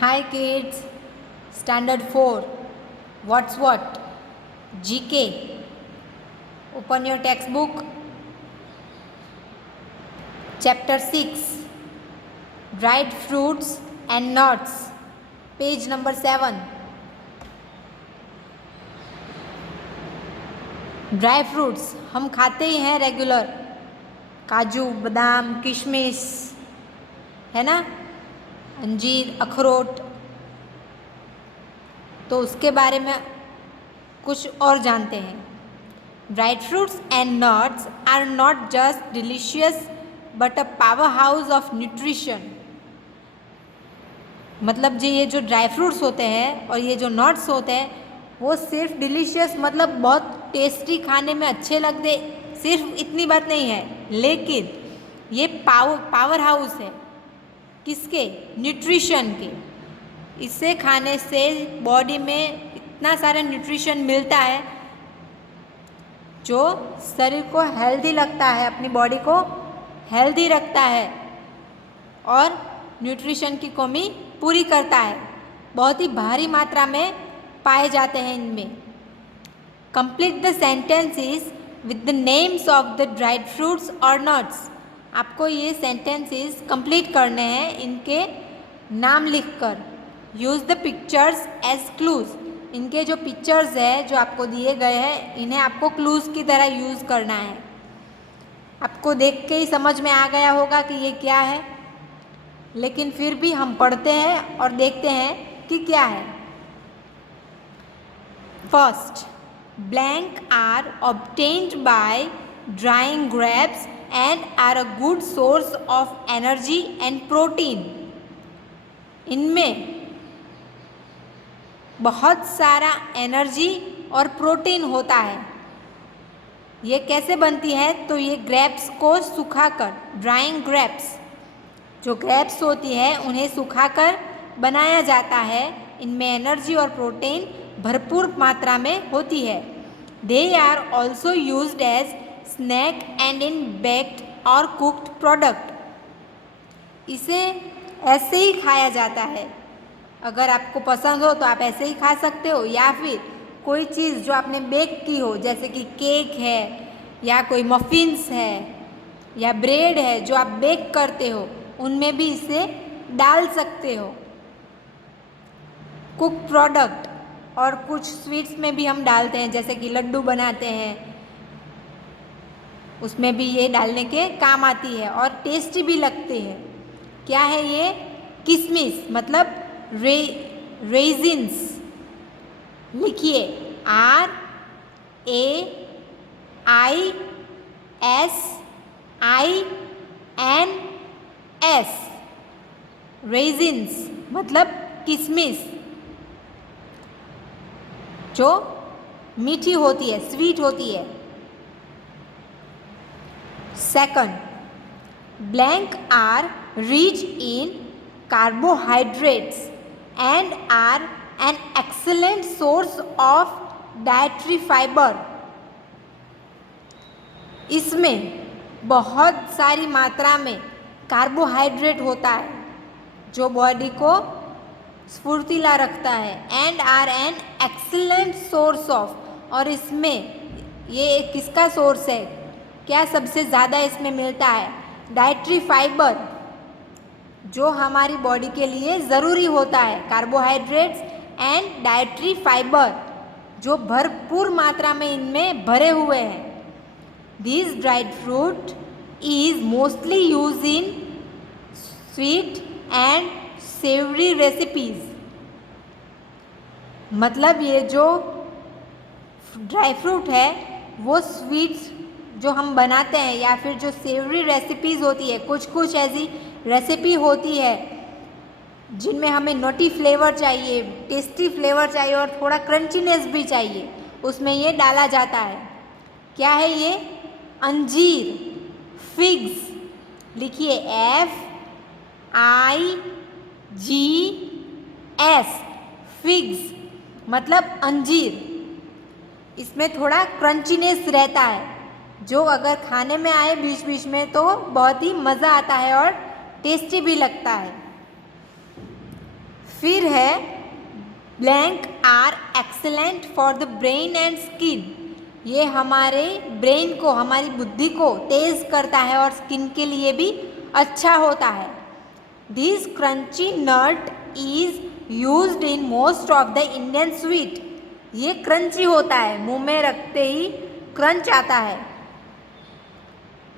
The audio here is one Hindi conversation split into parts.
Hi kids, Standard 4. What's what? GK. Open your textbook. Chapter 6. Dried fruits and nuts. Page number 7. Dry fruits हम खाते ही हैं रेगुलर, काजू, बादाम, किशमिश, है ना, अंजीर, अखरोट। तो उसके बारे में कुछ और जानते हैं। Dried fruits and nuts are not just delicious but a power house of nutrition. मतलब जी ये जो ड्राई फ्रूट्स होते हैं और ये जो नट्स होते हैं वो सिर्फ डिलीशियस मतलब बहुत टेस्टी, खाने में अच्छे लगते, सिर्फ इतनी बात नहीं है, लेकिन ये पावर हाउस है। किसके? न्यूट्रिशन के। इसे खाने से बॉडी में इतना सारा न्यूट्रिशन मिलता है जो शरीर को हेल्दी लगता है, अपनी बॉडी को हेल्दी रखता है और न्यूट्रिशन की कमी पूरी करता है। बहुत ही भारी मात्रा में पाए जाते हैं इनमें। Complete the sentences with the names of the dried fruits और नट्स। आपको ये सेंटेंसेस कंप्लीट करने हैं, इनके नाम लिखकर। Use the pictures as clues. इनके जो पिक्चर्स है जो आपको दिए गए हैं इन्हें आपको क्लूज की तरह यूज़ करना है। आपको देख के ही समझ में आ गया होगा कि ये क्या है, लेकिन फिर भी हम पढ़ते हैं और देखते हैं कि क्या है। First, blank are obtained by drying grapes and are a good source of energy and protein. इनमें बहुत सारा एनर्जी और प्रोटीन होता है। ये कैसे बनती है? तो ये ग्रेप्स को सुखाकर, ड्राइंग ग्रेप्स, जो ग्रेप्स होती है उन्हें सुखाकर बनाया जाता है। इनमें एनर्जी और प्रोटीन भरपूर मात्रा में होती है। They are also used as snack and in baked और कुक्ड प्रोडक्ट। इसे ऐसे ही खाया जाता है। अगर आपको पसंद हो तो आप ऐसे ही खा सकते हो, या फिर कोई चीज़ जो आपने बेक की हो, जैसे कि केक है या कोई मफिन्स है या ब्रेड है जो आप बेक करते हो, उनमें भी इसे डाल सकते हो। कुक प्रोडक्ट और कुछ स्वीट्स में भी हम डालते हैं, जैसे कि लड्डू बनाते हैं, उसमें भी ये डालने के काम आती है और टेस्टी भी लगती है। क्या है ये? किशमिश, मतलब रेजिन्स। लिखिए RAISINS, रेजिन्स मतलब किशमिश, जो मीठी होती है, स्वीट होती है। Second, blank are rich in carbohydrates and are an excellent source of dietary fibre. इसमें बहुत सारी मात्रा में कार्बोहाइड्रेट होता है जो बॉडी को स्फूर्तिला रखता है। And are an excellent source of, और इसमें ये किसका सोर्स है? क्या सबसे ज़्यादा इसमें मिलता है? डाइटरी फाइबर, जो हमारी बॉडी के लिए ज़रूरी होता है। कार्बोहाइड्रेट्स एंड डाइटरी फाइबर जो भरपूर मात्रा में इनमें भरे हुए हैं। This dried fruit is mostly use in sweet and savoury recipes. मतलब ये जो ड्राई फ्रूट है वो स्वीट्स जो हम बनाते हैं या फिर जो सेवरी रेसिपीज़ होती है, कुछ ऐसी रेसिपी होती है जिनमें हमें नटी फ्लेवर चाहिए, टेस्टी फ्लेवर चाहिए और थोड़ा क्रंचीनेस भी चाहिए, उसमें ये डाला जाता है। क्या है ये? अंजीर, फिग्स। लिखिए FIGS, फिग्स मतलब अंजीर। इसमें थोड़ा क्रंचीनेस रहता है जो अगर खाने में आए बीच बीच में तो बहुत ही मज़ा आता है और टेस्टी भी लगता है। फिर है blank are excellent for the brain and skin. ये हमारे ब्रेन को, हमारी बुद्धि को तेज करता है और स्किन के लिए भी अच्छा होता है। This crunchy nut is used in most of the Indian sweet. ये क्रंची होता है, मुंह में रखते ही क्रंच आता है।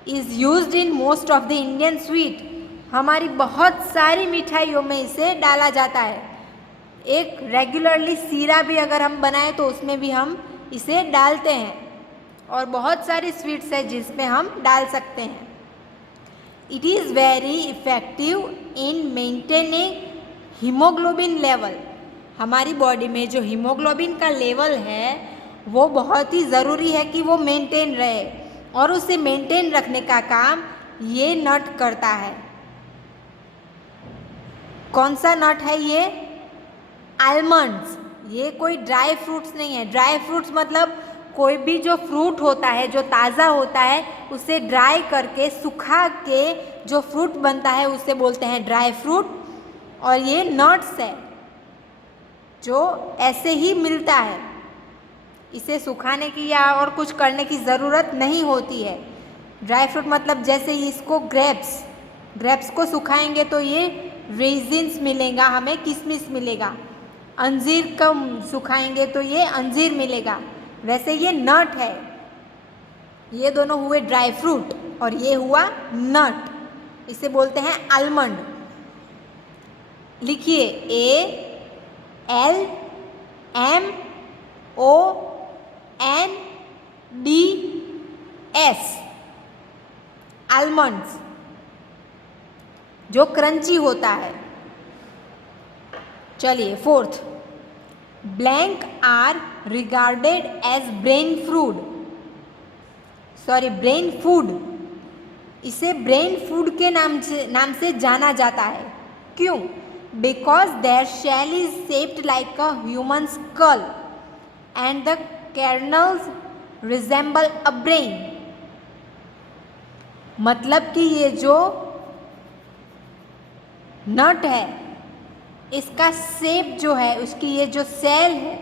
Is used in most of the Indian sweet. हमारी बहुत सारी मिठाइयों में इसे डाला जाता है। एक रेगुलरली सीरा भी अगर हम बनाएं तो उसमें भी हम इसे डालते हैं, और बहुत सारी स्वीट्स है जिसमें हम डाल सकते हैं। It is very effective in maintaining haemoglobin level. हमारी बॉडी में जो हीमोग्लोबिन का लेवल है वो बहुत ही ज़रूरी है कि वो मेंटेन रहे, और उसे मेंटेन रखने का काम ये नट करता है। कौन सा नट है ये? आलमंड्स। ये कोई ड्राई फ्रूट्स नहीं है। ड्राई फ्रूट्स मतलब कोई भी जो फ्रूट होता है, जो ताज़ा होता है, उसे ड्राई करके सुखा के जो फ्रूट बनता है उसे बोलते हैं ड्राई फ्रूट। और ये नट्स है जो ऐसे ही मिलता है, इसे सुखाने की या और कुछ करने की ज़रूरत नहीं होती है। ड्राई फ्रूट मतलब जैसे इसको ग्रेप्स को सुखाएंगे तो ये रेजिन्स मिलेगा, हमें किशमिश मिलेगा। अंजीर को सुखाएंगे तो ये अंजीर मिलेगा। वैसे ये नट है। ये दोनों हुए ड्राई फ्रूट और ये हुआ नट, इसे बोलते हैं आलमंड। लिखिए ALMONDS, आलमंड्स, जो क्रंची होता है। चलिए fourth, blank are regarded as brain food. इसे ब्रेन फूड के नाम से जाना जाता है। क्यों? Because their shell is shaped like a human skull and the kernels resemble a brain. मतलब कि ये जो नट है, इसका शेप जो है, उसकी ये जो सेल है,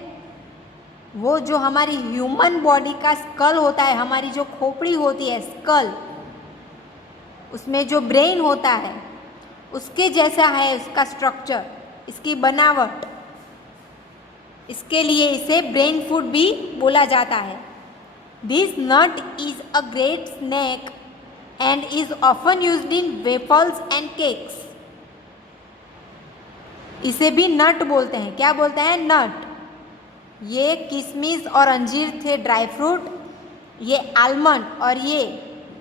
वो जो हमारी ह्यूमन बॉडी का स्कल होता है, हमारी जो खोपड़ी होती है स्कल, उसमें जो ब्रेन होता है उसके जैसा है इसका स्ट्रक्चर, इसकी बनावट। इसके लिए इसे ब्रेन फूड भी बोला जाता है। This nut is a great snack and is often used in waffles and cakes. इसे भी नट बोलते हैं। क्या बोलते हैं? नट। ये किशमिश और अंजीर थे ड्राई फ्रूट, ये आलमंड और ये,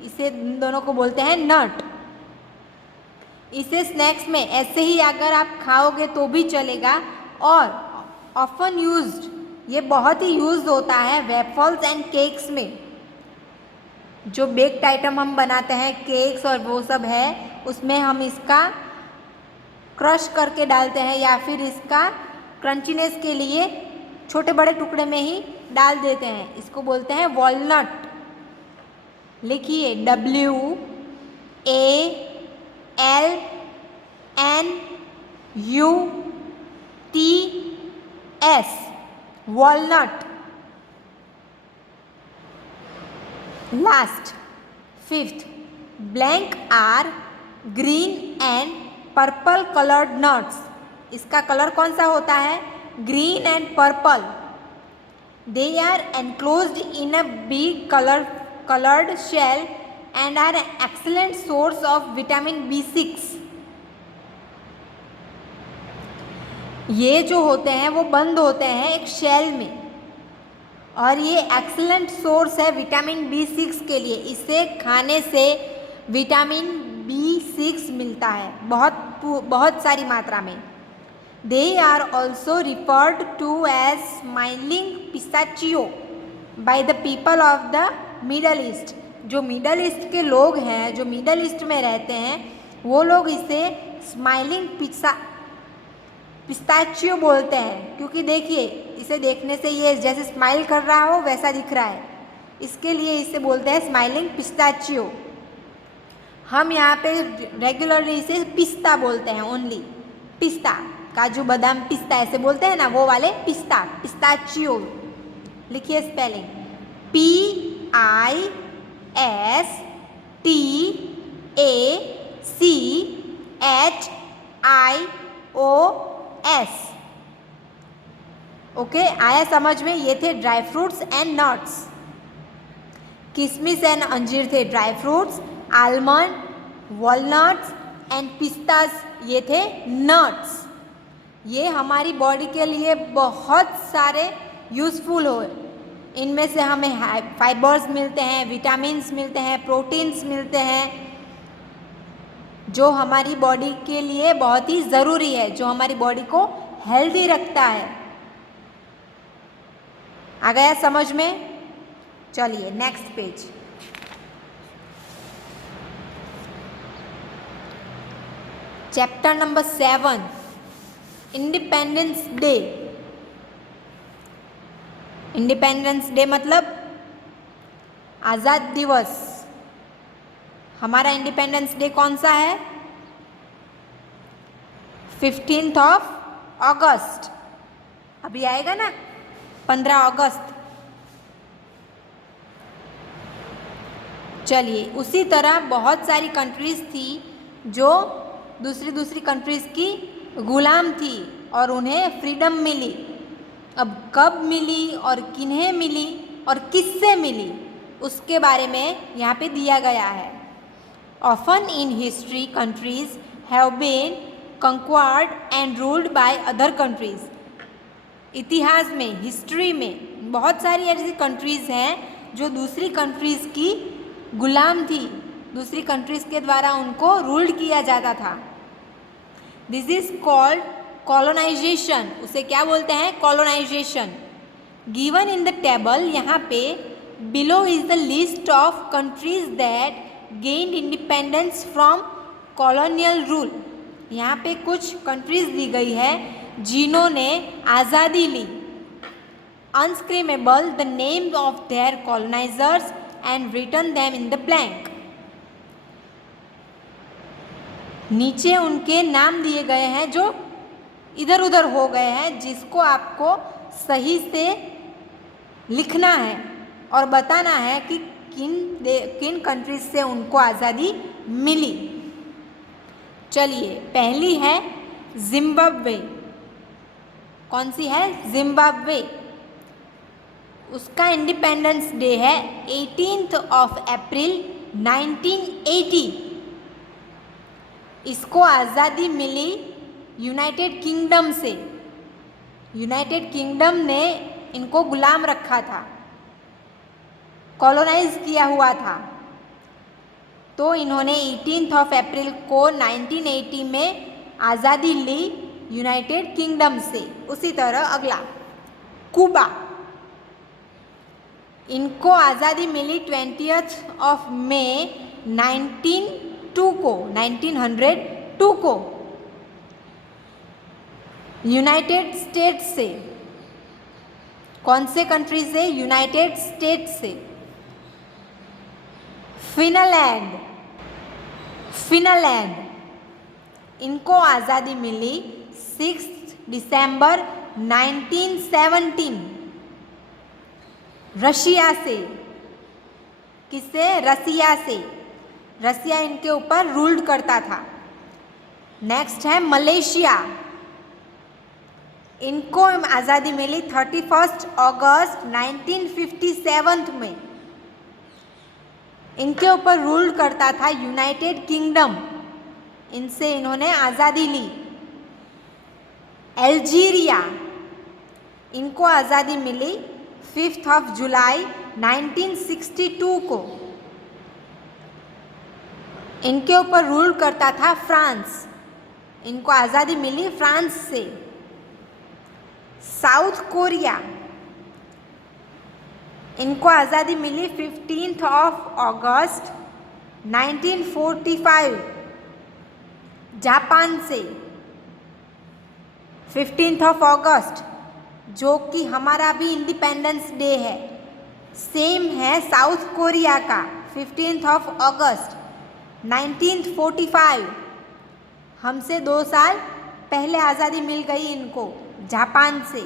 इसे दोनों को बोलते हैं नट। इसे स्नैक्स में ऐसे ही अगर आप खाओगे तो भी चलेगा, और ऑफन यूज्ड, ये बहुत ही यूज होता है वेफल्स एंड केक्स में। जो बेक्ड आइटम हम बनाते हैं, केक्स और वो सब है, उसमें हम इसका क्रश करके डालते हैं, या फिर इसका क्रंचीनेस के लिए छोटे बड़े टुकड़े में ही डाल देते हैं। इसको बोलते हैं वॉलनट। लिखिए WALNUTS, walnut. Last, fifth, blank are green and purple coloured nuts. इसका कलर कौन सा होता है? Green and purple. They are enclosed in a big colored shell and are an excellent source of vitamin B6। ये जो होते हैं वो बंद होते हैं एक शेल में, और ये एक्सीलेंट सोर्स है विटामिन B6 के लिए। इसे खाने से विटामिन B6 मिलता है बहुत सारी मात्रा में। They are also referred to as smiling pistachio by the people of the Middle East. जो मिडल ईस्ट के लोग हैं, जो मिडल ईस्ट में रहते हैं, वो लोग इसे स्माइलिंग पिस्ताचियो बोलते हैं, क्योंकि देखिए इसे देखने से ये जैसे स्माइल कर रहा हो वैसा दिख रहा है, इसके लिए इसे बोलते हैं स्माइलिंग पिस्ताचियो। हम यहाँ पे रेगुलरली इसे पिस्ता बोलते हैं, ओनली पिस्ता। काजू बादाम पिस्ता ऐसे बोलते हैं ना, वो वाले पिस्ता, पिस्ताचियो। लिखिए स्पेलिंग PISTACHIOS। ओके, आया समझ में? ये थे ड्राई फ्रूट्स एंड नट्स। किशमिश एंड अंजीर थे dry fruits, almond, walnuts and pistas ये थे नट्स। ये हमारी बॉडी के लिए बहुत सारे यूज़फुल हो। इनमें से हमें फाइबर्स मिलते हैं, विटामिन्स मिलते हैं, प्रोटीन्स मिलते हैं, जो हमारी बॉडी के लिए बहुत ही ज़रूरी है, जो हमारी बॉडी को हेल्दी रखता है। आ गया समझ में? चलिए next page. Chapter number 7, independence day. Independence day मतलब आज़ाद दिवस। हमारा इंडिपेंडेंस डे कौन सा है? 15 अगस्त। अभी आएगा ना 15 अगस्त। चलिए, उसी तरह बहुत सारी कंट्रीज़ थी जो दूसरी कंट्रीज़ की गुलाम थी और उन्हें फ्रीडम मिली। अब कब मिली और किन्हें मिली और किससे मिली, उसके बारे में यहाँ पे दिया गया है। Often in history countries have been conquered and ruled by other countries. इतिहास में, हिस्ट्री में बहुत सारी ऐसी कंट्रीज़ हैं जो दूसरी कंट्रीज़ की गुलाम थी, दूसरी कंट्रीज़ के द्वारा उनको रूल्ड किया जाता था। This is called colonization. उसे क्या बोलते हैं? Colonization. Given in the table, यहाँ पे below is the list of countries that gained independence from colonial rule. यहाँ पे कुछ कंट्रीज दी गई है जिन्होंने आज़ादी ली। Unscramble the name of their colonizers and written them in the blank. नीचे उनके नाम दिए गए हैं जो इधर उधर हो गए हैं, जिसको आपको सही से लिखना है और बताना है कि किन कंट्रीज से उनको आज़ादी मिली। चलिए, पहली है जिम्बाब्वे। कौन सी है? जिम्बाब्वे। उसका इंडिपेंडेंस डे है 18 अप्रैल 1980। इसको आज़ादी मिली यूनाइटेड किंगडम से। यूनाइटेड किंगडम ने इनको गुलाम रखा था, कॉलोनाइज किया हुआ था, तो इन्होंने 18 अप्रैल को 1980 में आज़ादी ली यूनाइटेड किंगडम से। उसी तरह अगला क्यूबा। इनको आज़ादी मिली 20 मई 1902 को यूनाइटेड स्टेट्स से। कौन से कंट्री से? यूनाइटेड स्टेट्स से। फिनलैंड, इनको आज़ादी मिली 6 दिसंबर 1917 रशिया से। किससे? रसिया से। रसिया इनके ऊपर रूल्ड करता था। नेक्स्ट है मलेशिया। इनको आज़ादी मिली 31 अगस्त 1957 में। इनके ऊपर रूल करता था यूनाइटेड किंगडम। इनसे इन्होंने आज़ादी ली। अल्जीरिया, इनको आज़ादी मिली 5 जुलाई 1962 को। इनके ऊपर रूल करता था फ्रांस। इनको आज़ादी मिली फ्रांस से। साउथ कोरिया, इनको आज़ादी मिली 15 अगस्त 1945 जापान से। 15 अगस्त जो कि हमारा भी इंडिपेंडेंस डे है, सेम है साउथ कोरिया का 15 अगस्त 1945। हमसे 2 साल पहले आज़ादी मिल गई इनको जापान से,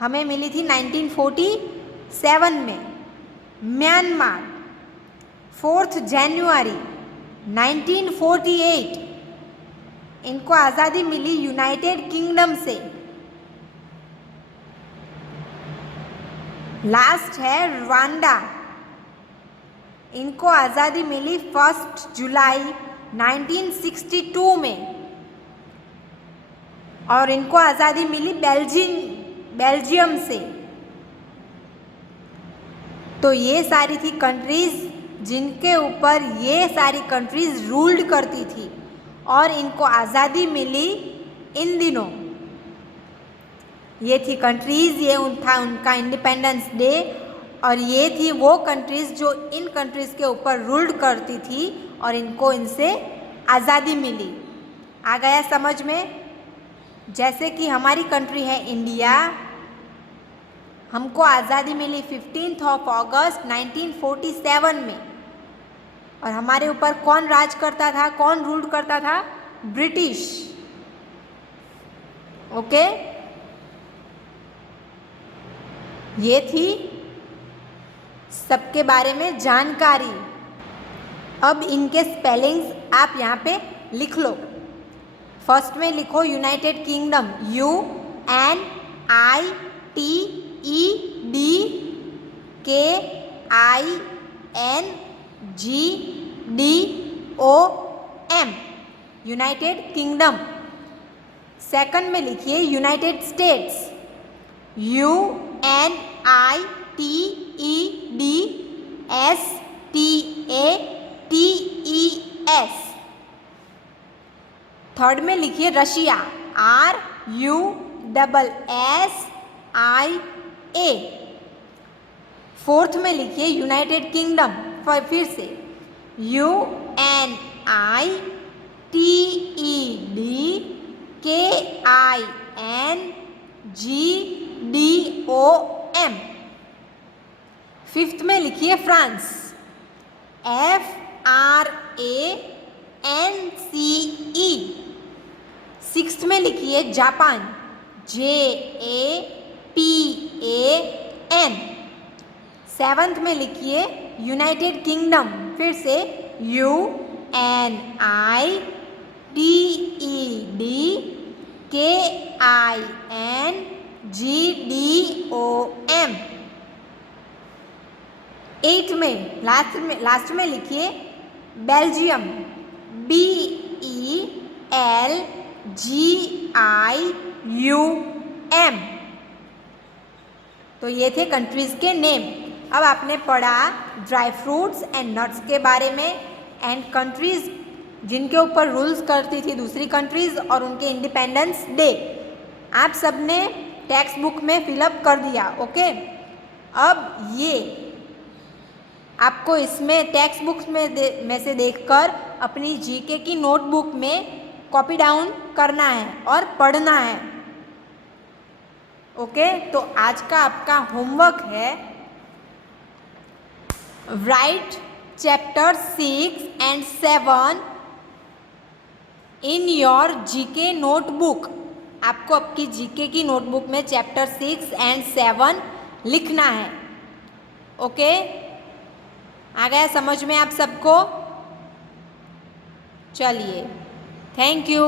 हमें मिली थी 1947 में। म्यांमार 4 जनवरी 1948 इनको आज़ादी मिली यूनाइटेड किंगडम से। लास्ट है रवांडा, इनको आज़ादी मिली 1 जुलाई 1962 में और इनको आज़ादी मिली बेल्जियम से। तो ये सारी थी कंट्रीज़ जिनके ऊपर ये सारी कंट्रीज़ रूल्ड करती थी और इनको आज़ादी मिली इन दिनों। ये थी कंट्रीज़, ये था उनका इंडिपेंडेंस डे और ये थी वो कंट्रीज़ जो इन कंट्रीज़ के ऊपर रूल्ड करती थी और इनको इनसे आज़ादी मिली। आ गया समझ में? जैसे कि हमारी कंट्री है इंडिया, हमको आज़ादी मिली 15 अगस्त 1947 में और हमारे ऊपर कौन राज करता था, कौन रूल करता था? ब्रिटिश। ओके, ये थी सबके बारे में जानकारी। अब इनके स्पेलिंग्स आप यहाँ पे लिख लो। फर्स्ट में लिखो United kingdom, UNITEDKINGDOM, United kingdom. Second में लिखिए यूनाइटेड स्टेट्स, UNITEDSTATES। थर्ड में लिखिए रशिया, RUSSIA। फोर्थ में लिखिए यूनाइटेड किंगडम, फिर से UNITEDKINGDOM। फिफ्थ में लिखिए फ्रांस, FRANCE। सिक्स्थ में लिखिए जापान, JAPAN। सेवंथ में लिखिए यूनाइटेड किंगडम, फिर से UNITEDKINGDOM। एट में लास्ट में लिखिए बेल्जियम, BELGIUM। तो ये थे कंट्रीज़ के नेम। अब आपने पढ़ा ड्राई फ्रूट्स एंड नट्स के बारे में एंड कंट्रीज़ जिनके ऊपर रूल्स करती थी दूसरी कंट्रीज़ और उनके इंडिपेंडेंस डे। आप सबने टेक्स्ट बुक में फिलअप कर दिया। ओके, अब ये आपको इसमें टेक्स्ट बुक्स में से देखकर अपनी जीके की नोटबुक में कॉपी डाउन करना है और पढ़ना है। ओके, तो आज का आपका होमवर्क है right chapter 6 and 7 in your GK notebook. आपको आपकी जीके की नोटबुक में चैप्टर 6 and 7 लिखना है। ओके, आ गया समझ में आप सबको? चलिए, थैंक यू।